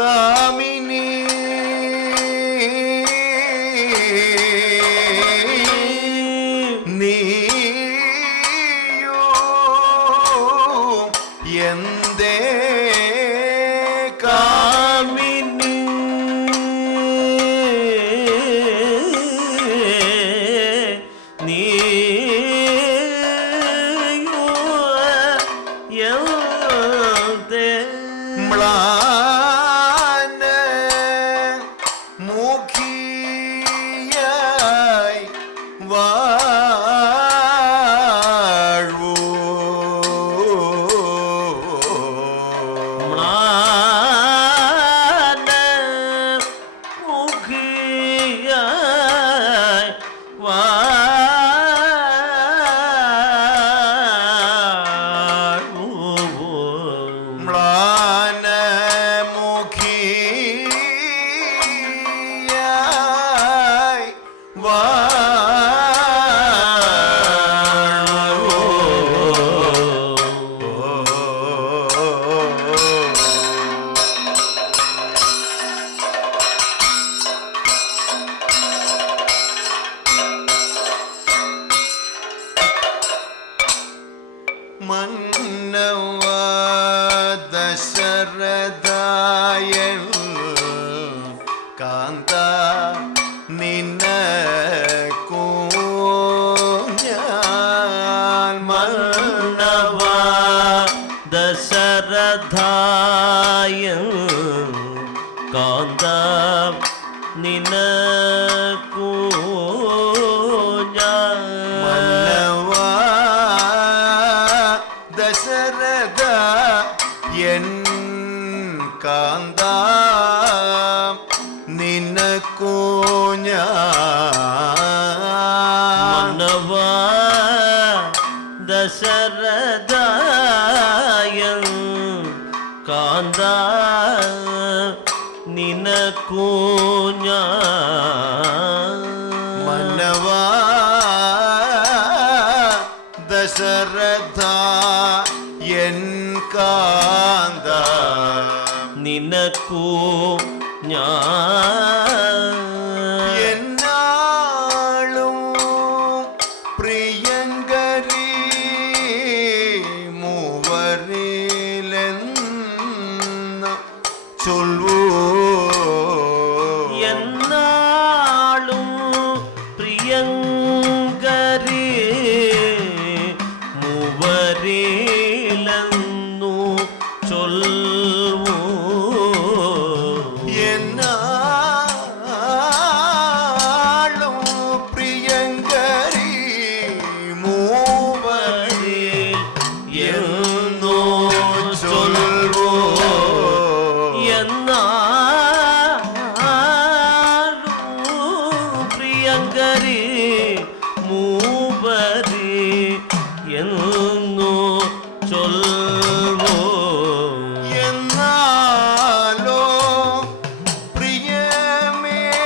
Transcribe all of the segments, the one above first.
കാമിനി നീയോ എന്തേ കാമിനി നീയോ എന്തേ മ്ലാന മുഖിയായി വാഴൂ മ്ലാന മുഖിയായി വാഴൂ മ്ലാനമുഖിയായി മന്നവ ദശരഥായൻ കാന്ത നിനക്കൂ ഞാൻ മന്നവ ദശരഥായ കാന്ത നിനക്കൂ ഞാൻ മന്നവ ദശരഥ എൻ കാന്ത നിനക്കൂ ഞാൻ മന്നവ ദശരഥായ കാന്ത നിനക്കൂ ഞാൻ മന്നവ ദശരഥ എൻ കാന്ത നിനക്കൂ ഞാൻ എന്നാളും പ്രിയങ്കരി മൂവരിലെന്ന് ചൊല്ലൂ എന്നാളും പ്രിയങ്കരി മൂവരിലെന്നു ചൊല്ലൂ എന്നാളും പ്രിയങ്കരി മൂവരിൽ എന്നോ ചൊല്ലൂ എന്നാളും പ്രിയങ്കരി മൂവരി എന്നു ചൊല്ലൂ എന്നാലോ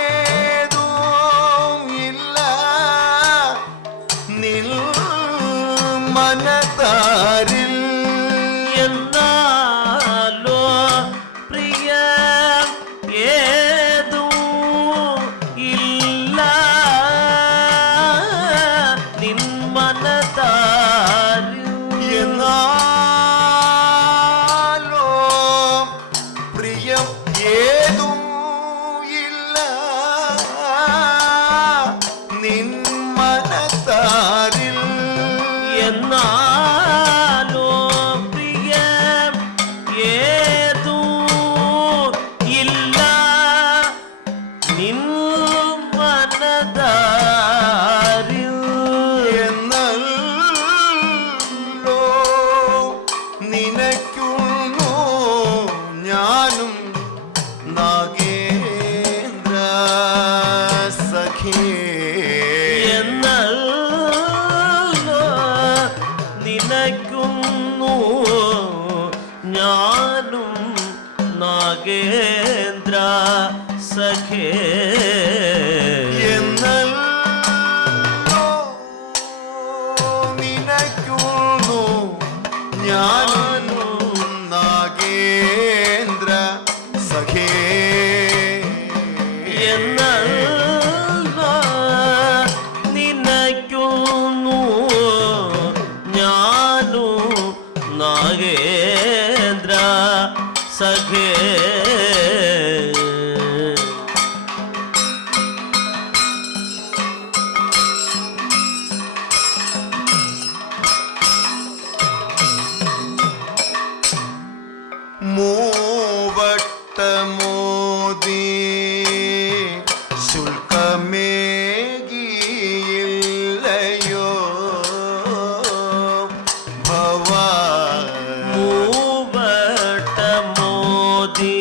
പ്രിയമേതും ഇല്ല നിൽ മനതാരിൽ എന്നാലോ പ്രിയ ഏതും ഇല്ല നിൻ മനതാരിൽ എന്നാലോ പ്രിയം ഏതും ഇല്ല നിൻ മനതാരിൽ എന്നാലോ പ്രിയ ഏതും ഇല്ല നിൻ മനതാരിൽ എന്നല്ലോ നിനയ്ക്കുന്നു ഞാനും നാഗേന്ദ്ര സഖി എന്നല്ലോ നിനയ്ക്കുന്നു ഞാനും നാഗേന്ദ്ര സഖേ എന്നല്ലോ നിനയ്ക്കുന്നു ഞാനും നാഗേന്ദ്ര സഖേ സഖേ മൂവട്ടമോദി ശുൽക്കമേകിയില്ലയോ മൂവട്ടമോദി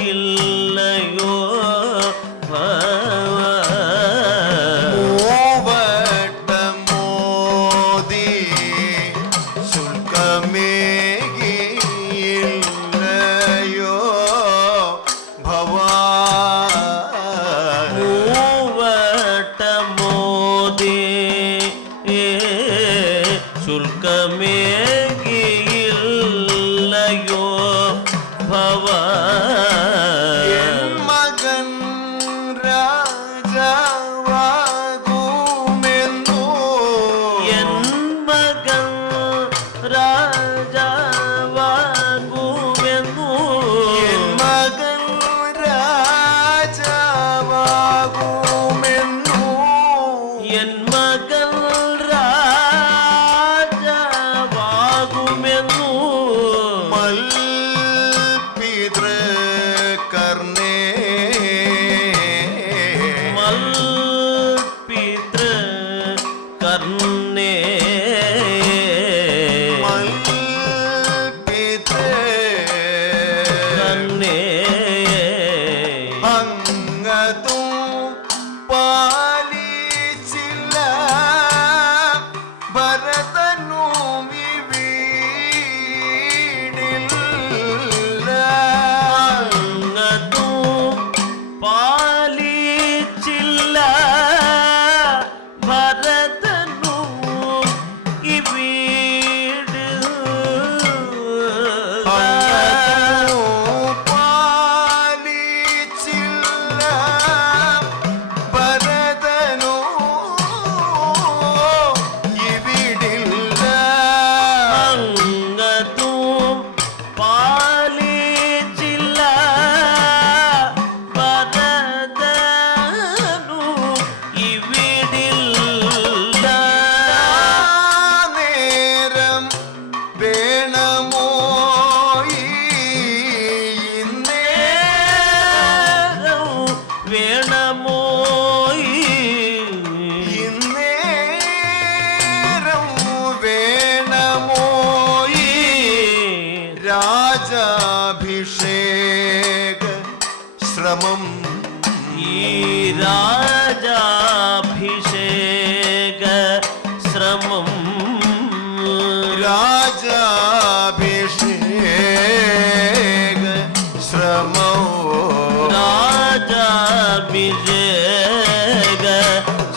ശുൽക്കമേകിയില്ലയോ മൂവട്ടമോദി ശുൽക്കമേകിയില്ലയോ മൂവട്ടമോദി ശുൽക്കമേകിയില്ലയോ എൻ മകൻ രാജാവാകുമെന്നോ എൻ മകൻ രാജാവാകുമെന്നു എൻ മകൻ രാജാവാകുമെന്നോ എൻ മകൻ രാജാവാകുമെന്നു മൽപിതൃകർണേ മൽപിതൃകർണേ കർണേ അങ്ങതും പാലിച്ചില്ല ഭരതനും ഈ വീടില്ല അങ്ങതും പാലിച്ചില്ല ഭരതനും ഈ വീട് അങ്ങതും പാലിച്ചില്ല ഭരതനും ഇവിടില്ല അങ്ങതും പാലിച്ചില്ല ഭരതനും ഇവിടില്ല നേരം വേണമോ നേരം വേണമോ ഇന്നേരം വേണമോ രാജാഭിഷേക ശ്രമം ഈ രാജാഭിഷേക ശ്രമം രാജാഭിഷേക ശ്രമോ രാജാഭിഷേക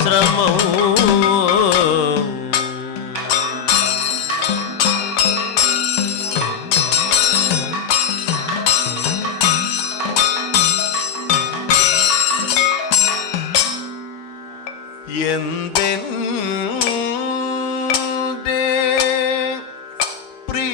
ശ്രമം എന്തെന്റെ പ്രിയ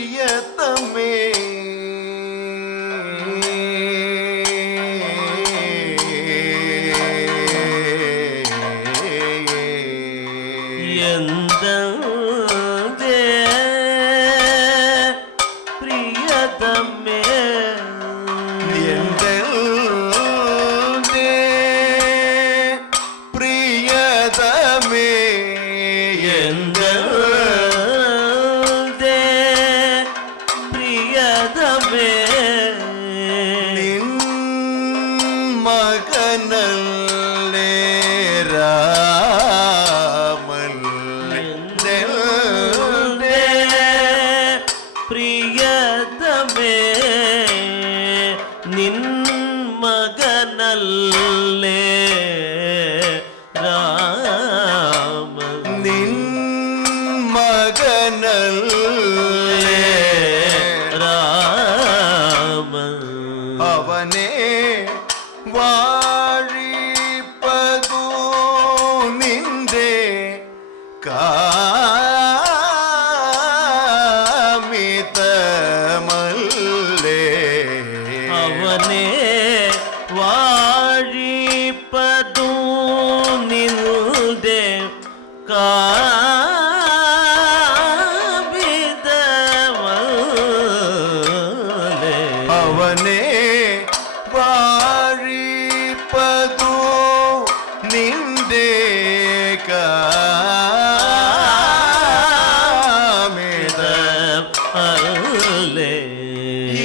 അല്ലേ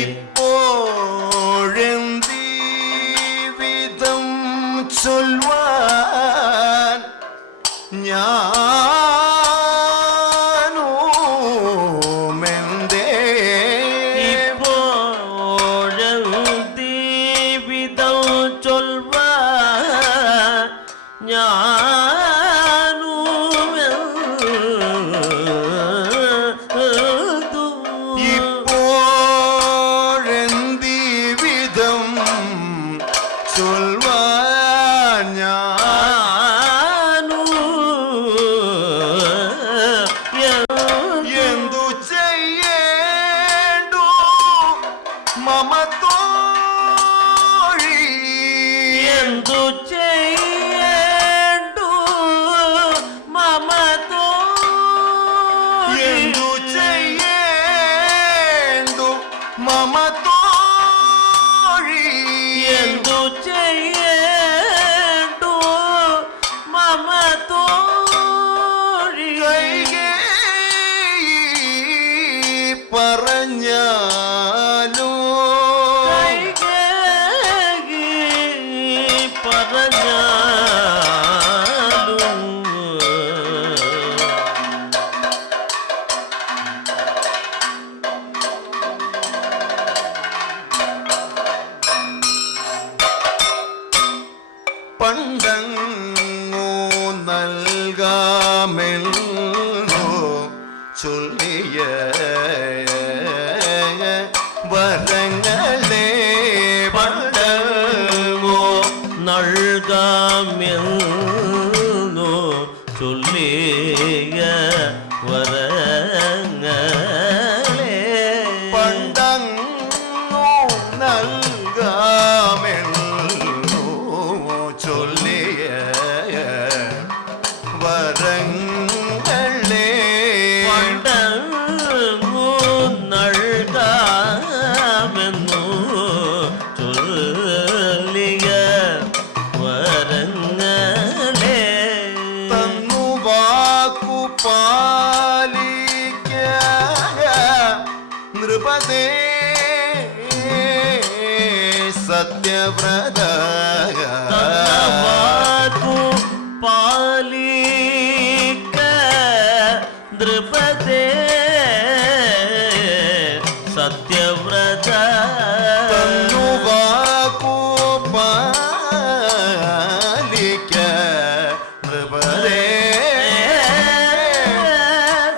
ഇപ്പോഴെന്തീ വിധം ചൊൽവാൻ ഞാനുമെന്തേ ഇപ്പോഴീവിതം ചൊൽവാൻ ഇപ്പോഴെന്തീ വിധം ചൊൽവാൻ എന്തു ചെയ്യേണ്ടു മമ തോഴി എന്തു ചെയ്യേണ്ടു മമ എന്തു ചെയ്യേണ്ടു മമ തോഴി എന്തു ചെയ്യേണ്ടു മമ തോഴി കൈകേയി പറഞ്ഞാലോ കൈകേയി പറഞ്ഞാലും പണ്ടങ്ങോ നൽകാമെന്നോ ചൊല്ലിയ വരങ്ങളെ പണ്ടങ്ങോ നൽകാമെന്നു ചൊല്ലിയ വരങ്ങളെ പണ്ടങ്ങോ നൽകാമെന്നോ ചൊല്ലിയ വരങ്ങളെ പണ്ടങ്ങു നൽകാമെന്നു ചൊല്ലിയ വരങ്ങളെ തന്നു വാക്കു പാലിക്ക നൃപതേ സത്യവ്രത വാക്കു പാലിക്ക നൃപതേ സത്യവ്രത തന്നു വാക്കു പാലിക്ക നൃപതേ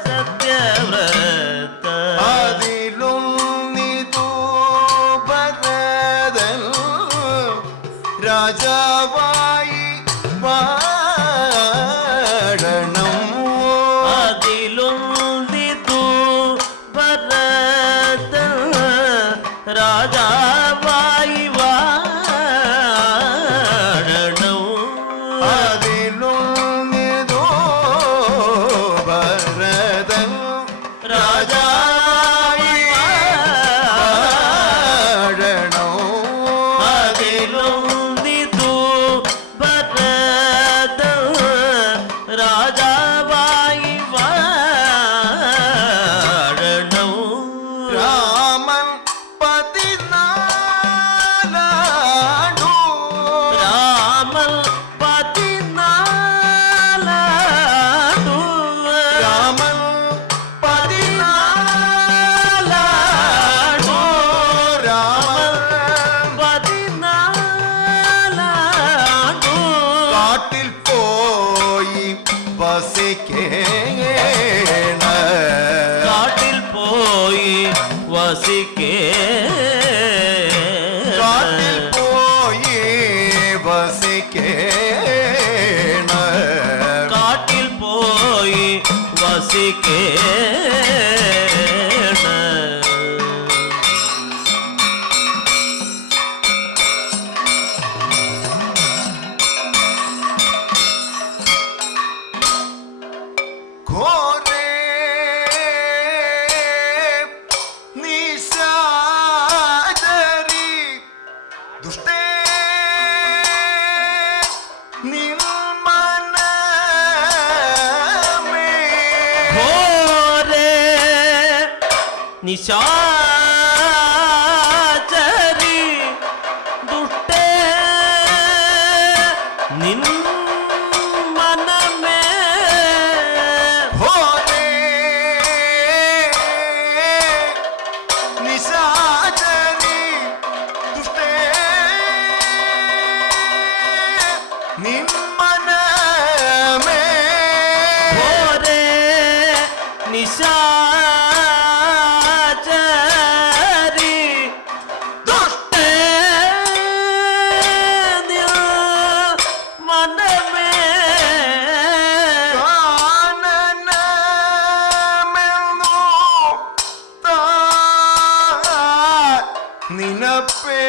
സത്യവ്രത അതിലൊന്നിതു ഭരതൻ രാജാവായി വാഴണം അതിലൊന്നിതു ഭരത രാജാവായി വാഴണം അതിലൊന്നിതു ഭരതൻ രാജാവായി വാഴണം അതിലൊന്നിതു ഭരത രാജാവായി വാഴണം രാമൻ പതിനാലാണ്ടു രാമൻ പതിനാലാണ്ടു രാമൻ പതിനാലാണ്ടു രാമൻ പതിനാലാണ്ടു കാട്ടിൽ പോയി വസിക്കേണ കാട്ടിൽ പോയി വസിക്കേണ കാട്ടിൽ പോയി വസിക്കേണ കാട്ടിൽ പോയി വസിക്കേണ ഘോരേ നിശാചരി ദുഷ്ടേ നിന്മനമേ ഘോര നിശാചരി ദുഷ്ടേ നിൻ മനമേ ഘോരേ നിശാചരി ദുഷ്ടേ നിന്മനമേ ഘോരേ നിശാചരി ദുഷ്ടേ നിൻ മനമേ കാനനമെന്നു താൻ നിനപ്പേ